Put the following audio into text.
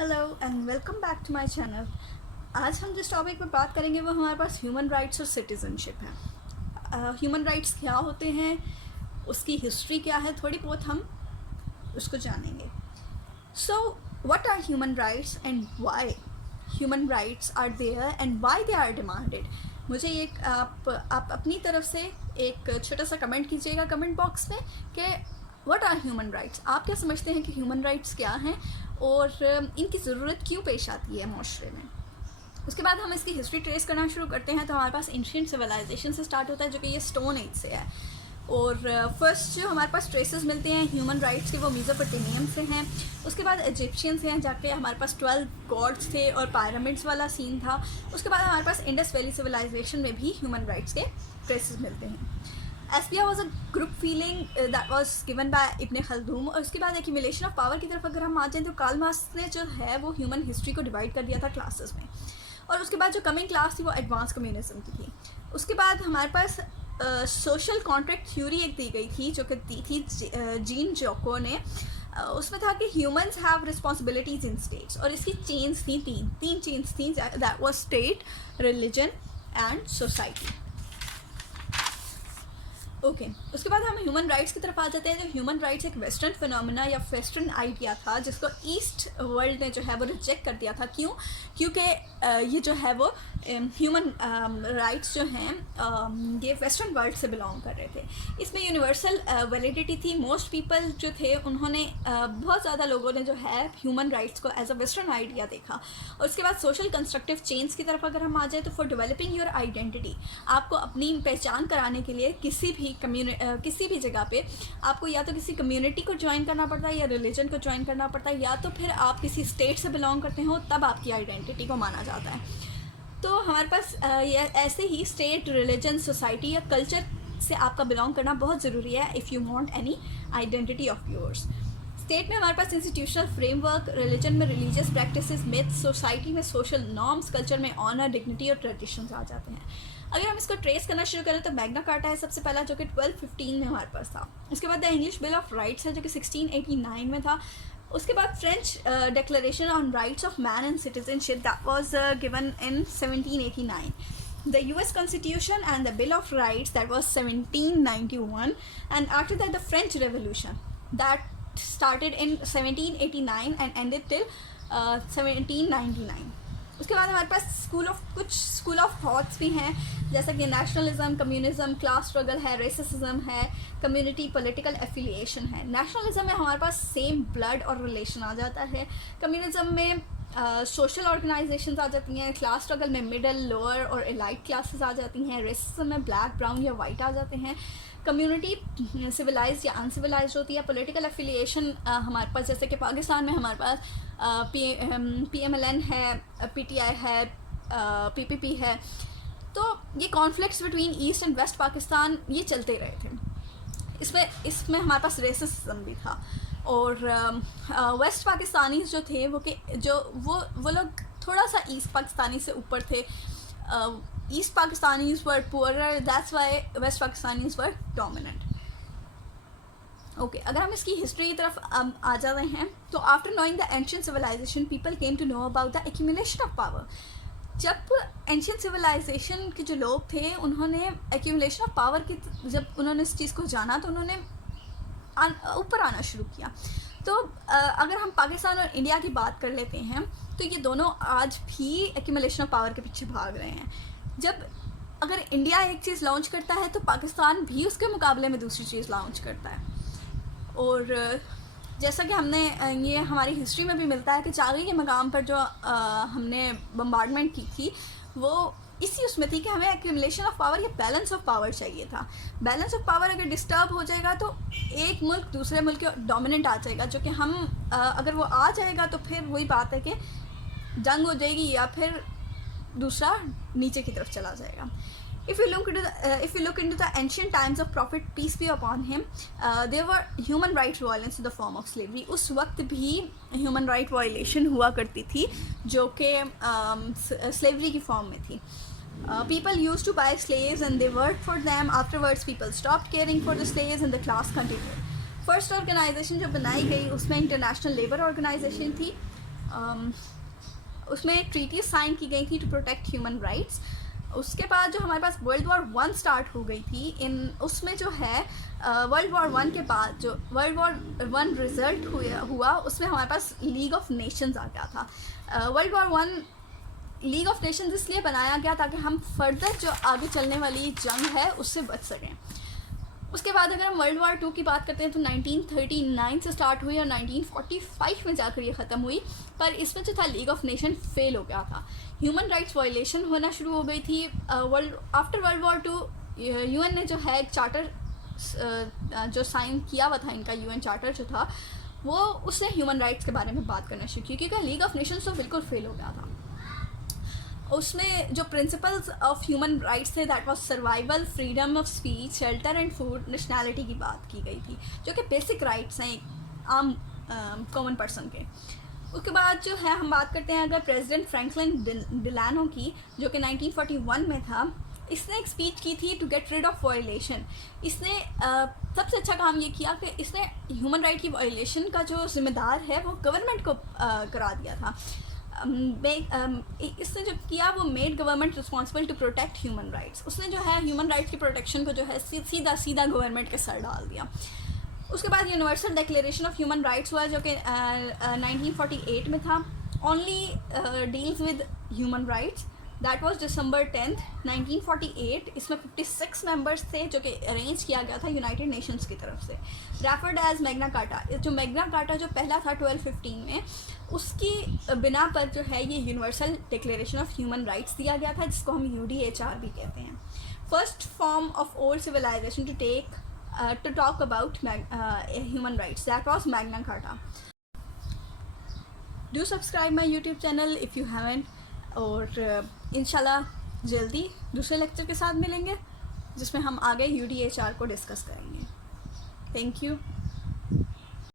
Hello and welcome back to my channel. आज हम जिस टॉपिक पर बात करेंगे वो हमारे पास ह्यूमन राइट्स और सिटीजनशिप है। ह्यूमन राइट्स क्या होते हैं, उसकी हिस्ट्री क्या है, थोड़ी बहुत हम उसको जानेंगे। So what are human rights and why human rights are there and why they are demanded. मुझे एक आप अपनी तरफ से एक छोटा सा कमेंट कीजिएगा कमेंट बॉक्स में कि व्हाट आर ह्यूमन राइट्स। आप क्या समझते हैं कि ह्यूमन राइट्स क्या हैं और इनकी ज़रूरत क्यों पेश आती है माशरे में। उसके बाद हम इसकी हिस्ट्री ट्रेस करना शुरू करते हैं तो हमारे पास एंशिएंट सिविलाइजेशन से स्टार्ट होता है जो कि ये स्टोन एज से है। और फर्स्ट जो हमारे पास ट्रेसेस मिलते हैं ह्यूमन राइट्स के वो मेसोपोटामियन से हैं। उसके बाद इजिप्शियन से हैं जाके हमारे पास 12 गॉड्स थे और पिरामिड्स वाला सीन था। उसके बाद हमारे पास इंडस वैली सिविलाइजेशन में भी ह्यूमन राइट्स के ट्रेसेस मिलते हैं। एस्पिया was a group feeling that was given by Ibn Khaldun. और उसके बाद एक्यूमुलेशन ऑफ पावर की तरफ अगर हम आ जाएँ तो कार्ल मार्क्स ने जो है वो ह्यूमन हिस्ट्री को डिवाइड कर दिया था क्लासेस में। और उसके बाद जो कमिंग क्लास थी वो एडवांस कम्युनिज्म की थी। उसके बाद हमारे पास सोशल कॉन्ट्रैक्ट थ्योरी एक दी गई थी जो कि दी थी जीन जोको ने। उसमें था कि humans have responsibilities in states और इसकी चेन्स थी तीन चेन्स थी that was state, religion and society. Okay उसके बाद हम ह्यूमन राइट्स की तरफ आ जाते हैं। जो ह्यूमन राइट्स एक वेस्टर्न फिनोमिना या वेस्टर्न आइडिया था जिसको ईस्ट वर्ल्ड ने जो है वो रिजेक्ट कर दिया था। क्योंकि ये जो है वो ह्यूमन राइट्स जो हैं ये वेस्टर्न वर्ल्ड से बिलोंग कर रहे थे। इसमें यूनिवर्सल वैलिडिटी थी। मोस्ट पीपल जो थे उन्होंने बहुत ज़्यादा लोगों ने जो है ह्यूमन राइट्स को एज अ वेस्टर्न आइडिया देखा। और उसके बाद सोशल कंस्ट्रक्टिव चेंज की तरफ अगर हम आ जाए तो फॉर डेवलपिंग योर आइडेंटिटी, आपको अपनी पहचान कराने के लिए किसी भी जगह पे आपको या तो किसी कम्युनिटी को ज्वाइन करना पड़ता है या रिलीजन को ज्वाइन करना पड़ता है या तो फिर आप किसी स्टेट से बिलोंग करते हो तब आपकी आइडेंटिटी को माना जाता है। तो हमारे पास ऐसे ही स्टेट, रिलीजन, सोसाइटी या कल्चर से आपका बिलोंग करना बहुत ज़रूरी है if you want any identity of yours. State में हमारे पास इंस्टीट्यूशनल फ्रेमवर्क, रिलीजन में रिलीजियस प्रैक्टिसेस, मिथ्स, सोसाइटी में सोशल नॉर्म्स, कल्चर में ऑनर, डिग्निटी और ट्रेडिशंस आ जाते हैं। अगर हम इसको ट्रेस करना शुरू करें तो मैग्ना कार्टा है सबसे पहला जो कि 1215 में हमारे पास था। उसके बाद the English bill of rights है जो कि 1689 में था। उसके बाद French declaration on rights of man and citizenship that was given in 1789। The US Constitution and the Bill of Rights that was 1791, and after that the French Revolution that started in 1789 and ended till 1799. उसके बाद हमारे पास कुछ school of thoughts भी हैं जैसा कि nationalism, communism, class struggle है, racism है, कम्युनिटी पॉलिटिकल एफिलिएशन है। नेशनलिज्म में हमारे पास सेम ब्लड और रिलेशन आ जाता है। कम्युनिज्म में सोशल ऑर्गेनाइजेशंस आ जाती हैं। क्लास स्ट्रगल में मिडिल, लोअर और एलाइट क्लासेस आ जाती हैं। रेसिज्म में ब्लैक, ब्राउन या वाइट आ जाते हैं। कम्युनिटी सिविलाइज या अनसिविलाइज होती है। पॉलिटिकल एफिलिएशन हमारे पास जैसे कि पाकिस्तान में हमारे पास PMLN है, PTI है, PPP है। तो ये conflicts between east and west Pakistan ये चलते रहे थे। इसमें हमारे पास रेसिज्म भी था। और वेस्ट पाकिस्तानी जो थे वो लोग थोड़ा सा ईस्ट पाकिस्तानी से ऊपर थे। East Pakistanis were poorer, that's why west Pakistanis were dominant. Okay अगर हम इसकी हिस्ट्री की तरफ आ जाते हैं तो after knowing the ancient civilisation people came to know about the accumulation of power. जब एंशिएंट सिविलाइजेशन के जो लोग थे उन्होंने एक्यूमुलेशन ऑफ पावर की जब उन्होंने इस चीज़ को जाना तो उन्होंने ऊपर आना शुरू किया। तो अगर हम पाकिस्तान और इंडिया की बात कर लेते हैं तो ये दोनों आज भी एक्यूमुलेशन ऑफ पावर के पीछे भाग रहे हैं। जब अगर इंडिया एक चीज़ लॉन्च करता है तो पाकिस्तान भी उसके मुकाबले में दूसरी चीज़ लॉन्च करता है। और जैसा कि हमने ये हमारी हिस्ट्री में भी मिलता है कि चागी के मकाम पर जो हमने बम्बार्डमेंट की थी वो इसी उसमें थी कि हमें एक्यूमुलेशन ऑफ पावर या बैलेंस ऑफ पावर चाहिए था। बैलेंस ऑफ पावर अगर डिस्टर्ब हो जाएगा तो एक मुल्क दूसरे मुल्क के डोमिनेंट आ जाएगा जो कि हम अगर वो आ जाएगा तो फिर वही बात है कि जंग हो जाएगी या फिर दूसरा नीचे की तरफ चला जाएगा। If you look into the ancient times of Prophet peace be upon him, there were human rights violence in the form of slavery. उस वक्त भी human right violation हुआ करती थी जो कि slavery की form में थी। People used to buy slaves and they worked for them. Afterwards, people stopped caring for the slaves and the class continued. First organization जो बनाई गई उसमें International Labour Organization थी उसमें एक ट्रीटी साइन की गई थी टू प्रोटेक्ट ह्यूमन राइट्स। उसके बाद जो हमारे पास वर्ल्ड वॉर 1 स्टार्ट हो गई थी, उसमें जो है वर्ल्ड वॉर 1 के बाद जो वर्ल्ड वॉर 1 रिज़ल्ट हुआ उसमें हमारे पास लीग ऑफ नेशंस आ गया था। World war 1 league of Nations इसलिए बनाया गया ताकि हम फर्दर जो आगे चलने वाली जंग है उससे बच सकें। उसके बाद अगर हम वर्ल्ड वॉर 2 की बात करते हैं तो 1939 से स्टार्ट हुई और 1945 में जाकर ये ख़त्म हुई, पर इसमें जो था लीग ऑफ नेशन फेल हो गया था। ह्यूमन राइट्स वायलेशन होना शुरू हो गई थी। आफ्टर वर्ल्ड वॉर 2 यूएन ने जो है एक चार्टर जो साइन किया हुआ था, इनका यूएन चार्टर जो था वो उसने ह्यूमन राइट्स के बारे में बात करना शुरू की, क्योंकि लीग ऑफ नेशंस तो बिल्कुल फेल हो गया था। उसमें जो प्रिंसिपल्स ऑफ ह्यूमन राइट्स थे that was survival, freedom of speech, shelter and food, nationality की बात की गई थी, जो कि बेसिक राइट्स हैं एक आम कॉमन पर्सन के। उसके बाद जो है हम बात करते हैं अगर प्रेसिडेंट फ्रैंकलिन डिलानो की, जो कि 1941 में था। इसने एक स्पीच की थी to get rid of violation. इसने सबसे अच्छा काम ये किया कि इसने ह्यूमन राइट की वायलेशन का जो जिम्मेदार है वो गवर्नमेंट को करा दिया था। इसने जो किया वो made government responsible to protect human rights. उसने जो है ह्यूमन राइट्स की प्रोटेक्शन को जो है सीधा गवर्नमेंट के सर डाल दिया। उसके बाद universal declaration of human rights हुआ, जो कि 1948 में था। Only deals with human rights, that was December 10th 1948। इसमें 56 मेंबर्स थे, जो कि अरेंज किया गया था यूनाइटेड नेशंस की तरफ से, रेफर्ड एज मैग्ना कार्टा। जो मैग्ना कार्टा जो पहला था 1215 में, उसकी बिना पर जो है ये universal declaration of human rights दिया गया था, जिसको हम UDHR भी कहते हैं। First form of old civilisation to talk about human rights, that was Magna Carta. Do subscribe my YouTube channel if you haven't, और इंशाल्लाह जल्दी दूसरे लेक्चर के साथ मिलेंगे जिसमें हम आगे UDHR को डिस्कस करेंगे। Thank you.